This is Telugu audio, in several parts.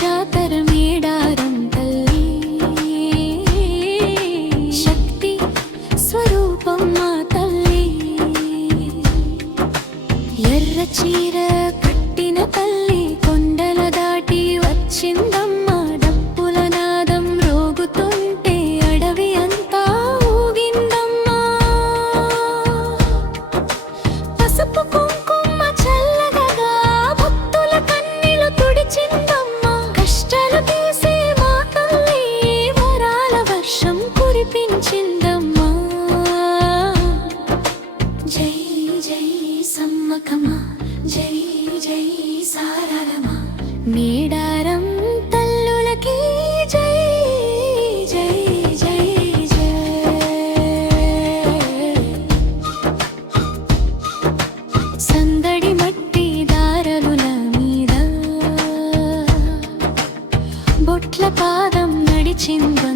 జాతర మేడారం తల్లి. శక్తి స్వరూపం మా తల్లి. ఎర్ర చీర కట్టిన తల్లి. జై మేడారం తల్లులకి జై జై జై జై. సందడి మట్టి దారలుల మీద బొట్ల పాదం నడిచిందమ్మా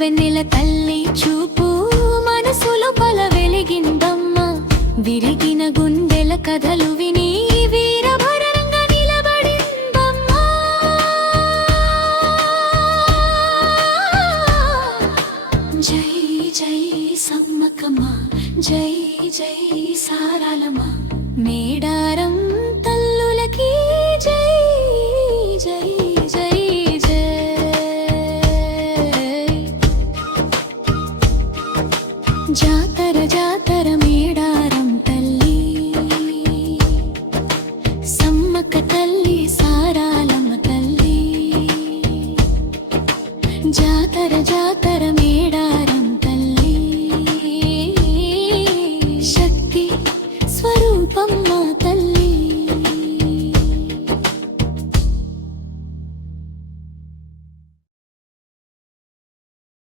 వెన్నెల తల్లి చూపు మనసులో పల వెలిగిందమ్మా. విరిగిన గుండెల కథలు విని వీరభరంగా జై జై సమ్మకమ్మ జై జై సారాలమ్మ.